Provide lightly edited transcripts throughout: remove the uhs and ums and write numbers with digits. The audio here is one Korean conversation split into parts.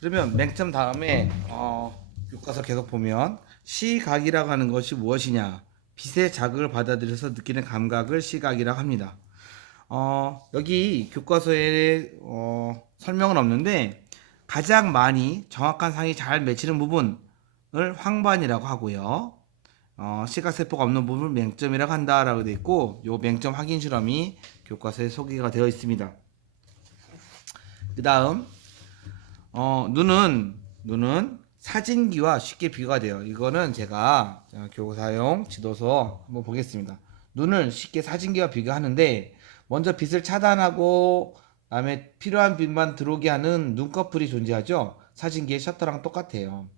그러면 맹점 다음에 교과서 계속 보면 시각이라고 하는 것이 무엇이냐? 빛의 자극을 받아들여서 느끼는 감각을 시각이라고 합니다. 여기 교과서에 설명은 없는데 가장 많이 정확한 상이 잘 맺히는 부분을 황반이라고 하고요. 시각세포가 없는 부분을 맹점이라고 한다라고 되어 있고, 요 맹점 확인 실험이 교과서에 소개가 되어 있습니다. 그 다음 눈은 사진기와 쉽게 비교가 돼요. 이거는 제가 교사용 지도서 한번 보겠습니다. 눈을 쉽게 사진기와 비교하는데 먼저 빛을 차단하고 그다음에 필요한 빛만 들어오게 하는 눈꺼풀이 존재하죠. 사진기의 셔터랑 똑같아요.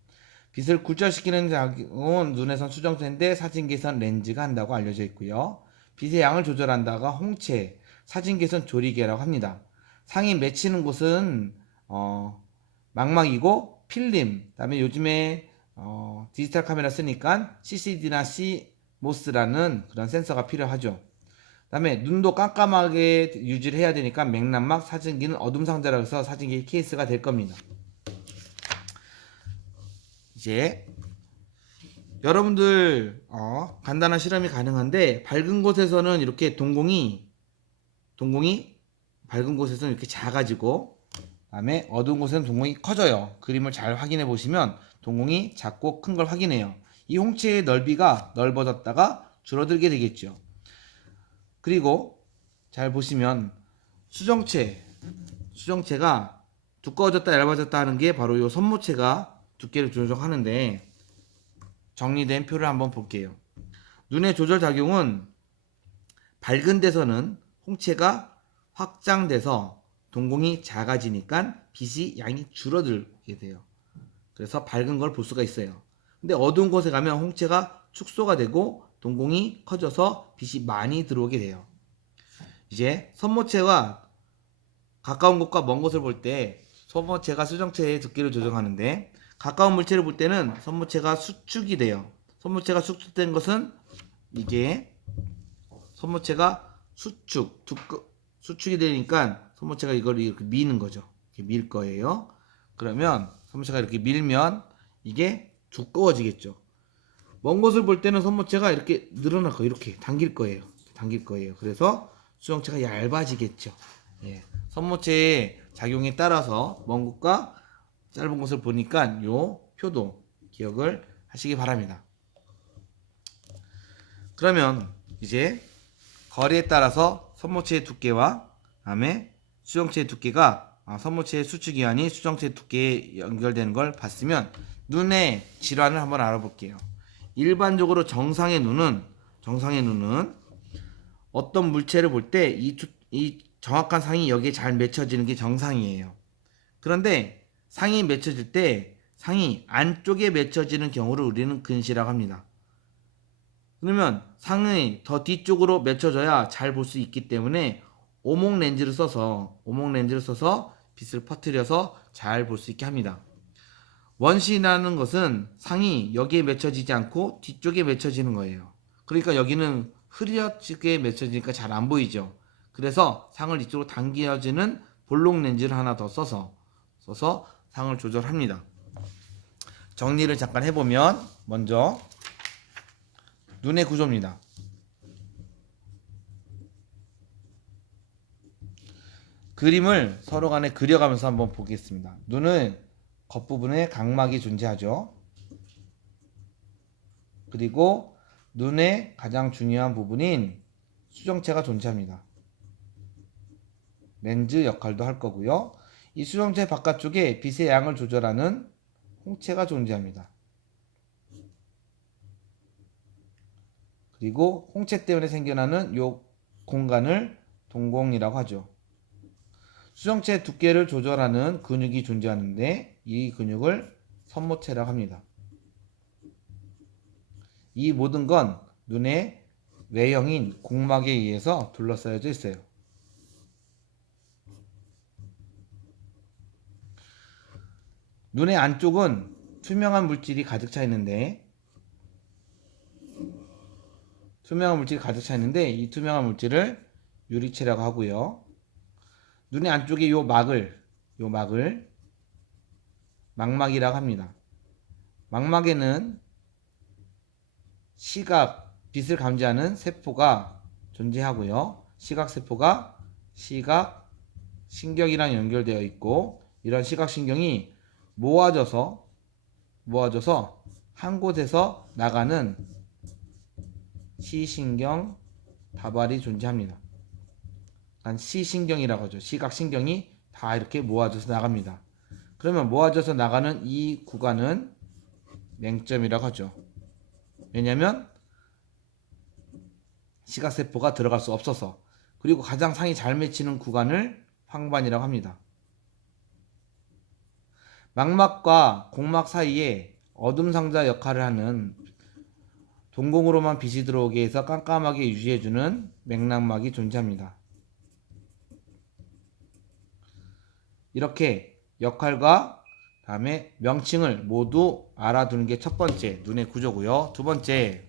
빛을 굴절시키는 작용은 눈에선 수정체인데 사진기에선 렌즈가 한다고 알려져 있고요. 빛의 양을 조절한다가 홍채, 사진기에선 조리개라고 합니다. 상이 맺히는 곳은 망막이고 필름, 그다음에 요즘에 디지털 카메라 쓰니까 CCD나 CMOS라는 그런 센서가 필요하죠. 그다음에 눈도 깜깜하게 유지를 해야 되니까 맥남막, 사진기는 어둠 상자라고 해서 사진기 케이스가 될 겁니다. 이제 여러분들 간단한 실험이 가능한데 밝은 곳에서는 이렇게 동공이 밝은 곳에서는 이렇게 작아지고 그다음에 어두운 곳에는 동공이 커져요. 그림을 잘 확인해 보시면 동공이 작고 큰 걸 확인해요. 이 홍채의 넓이가 넓어졌다가 줄어들게 되겠죠. 그리고 잘 보시면 수정체가 두꺼워졌다 얇아졌다 하는 게 바로 이 손모체가 두께를 조정하는데 정리된 표를 한번 볼게요. 눈의 조절 작용은 밝은 데서는 홍채가 확장돼서 동공이 작아지니까 빛이 양이 줄어들게 돼요. 그래서 밝은 걸 볼 수가 있어요. 근데 어두운 곳에 가면 홍채가 축소가 되고 동공이 커져서 빛이 많이 들어오게 돼요. 이제 손모체와 가까운 곳과 먼 곳을 볼 때 손모체가 수정체의 두께를 조정하는데 가까운 물체를 볼 때는 손모체가 수축이 돼요. 손모체가 수축된 것은 이게 손모체가 수축이 되니까 손모체가 이걸 이렇게 미는 거죠. 이렇게 밀 거예요. 그러면 손모체가 이렇게 밀면 이게 두꺼워지겠죠. 먼 곳을 볼 때는 손모체가 이렇게 늘어날 거예요. 이렇게 당길 거예요. 그래서 수정체가 얇아지겠죠. 예. 손모체의 작용에 따라서 먼 곳과 짧은 곳을 보니까 요 표도 기억을 하시기 바랍니다. 그러면 이제 거리에 따라서 손모체의 두께와 다음에 수정체의 두께가 손모체의 수축이하니 수정체의 두께에 연결되는 걸 봤으면 눈의 질환을 한번 알아볼게요. 일반적으로 정상의 눈은 어떤 물체를 볼 때 이 정확한 상이 여기에 잘 맺혀지는 게 정상이에요. 그런데 상이 맺혀질 때 상이 안쪽에 맺혀지는 경우를 우리는 근시라고 합니다. 그러면 상이 더 뒤쪽으로 맺혀져야 잘 볼 수 있기 때문에 오목 렌즈를 써서 빛을 퍼뜨려서 잘 볼 수 있게 합니다. 원시라는 것은 상이 여기에 맺혀지지 않고 뒤쪽에 맺혀지는 거예요. 그러니까 여기는 흐려지게 맺혀지니까 잘 안 보이죠. 그래서 상을 이쪽으로 당겨지는 볼록 렌즈를 하나 더 써서 상을 조절합니다. 정리를 잠깐 해보면 먼저 눈의 구조입니다. 그림을 서로 간에 그려가면서 한번 보겠습니다. 눈은 겉부분에 각막이 존재하죠. 그리고 눈의 가장 중요한 부분인 수정체가 존재합니다. 렌즈 역할도 할 거고요. 이 수정체 바깥쪽에 빛의 양을 조절하는 홍채가 존재합니다. 그리고 홍채 때문에 생겨나는 이 공간을 동공이라고 하죠. 수정체 두께를 조절하는 근육이 존재하는데 이 근육을 손모체라고 합니다. 이 모든 건 눈의 외형인 공막에 의해서 둘러싸여져 있어요. 눈의 안쪽은 투명한 물질이 가득 차 있는데 이 투명한 물질을 유리체라고 하고요. 눈의 안쪽에 요 막을 망막이라고 합니다. 망막에는 시각, 빛을 감지하는 세포가 존재하고요. 시각세포가 시각신경이랑 연결되어 있고, 이런 시각신경이 모아져서 한 곳에서 나가는 시신경 다발이 존재합니다. 시신경이라고 하죠. 시각신경이 다 이렇게 모아져서 나갑니다. 그러면 모아져서 나가는 이 구간은 맹점이라고 하죠. 왜냐하면 시각세포가 들어갈 수 없어서. 그리고 가장 상이 잘 맺히는 구간을 황반이라고 합니다. 망막과 공막 사이에 어둠상자 역할을 하는 동공으로만 빛이 들어오게 해서 깜깜하게 유지해주는 맥락막이 존재합니다. 이렇게 역할과 다음에 명칭을 모두 알아두는 게 첫 번째 눈의 구조고요. 두 번째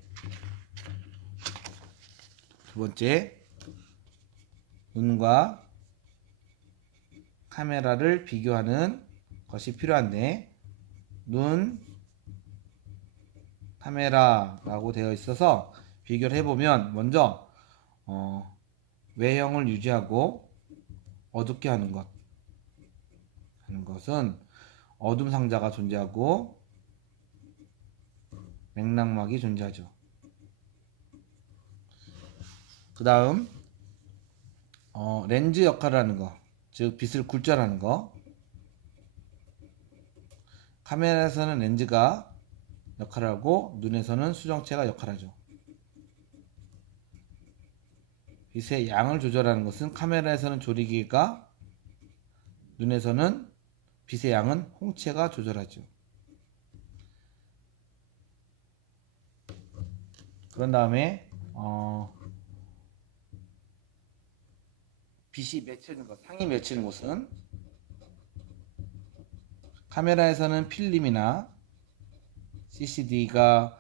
눈과 카메라를 비교하는 것이 필요한데, 눈, 카메라라고 되어 있어서 비교를 해보면, 먼저 외형을 유지하고 어둡게 하는 것은 어둠 상자가 존재하고 맥락막이 존재하죠. 그 다음 렌즈 역할을 하는 거, 즉 빛을 굴절하는 거. 카메라에서는 렌즈가 역할을 하고 눈에서는 수정체가 역할하죠. 빛의 양을 조절하는 것은 카메라에서는 조리개가, 눈에서는 빛의 양은 홍채가 조절하죠. 그런 다음에 빛이 맺히는 것, 상이 맺히는 곳은 카메라에서는 필름이나 CCD가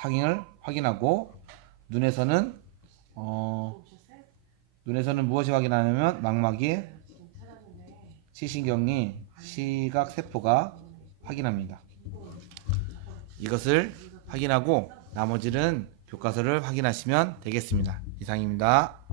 상을 확인하고, 눈에서는 무엇이 확인하냐면 망막이 시신경이 시각세포가 확인합니다. 이것을 확인하고 나머지는 교과서를 확인하시면 되겠습니다. 이상입니다.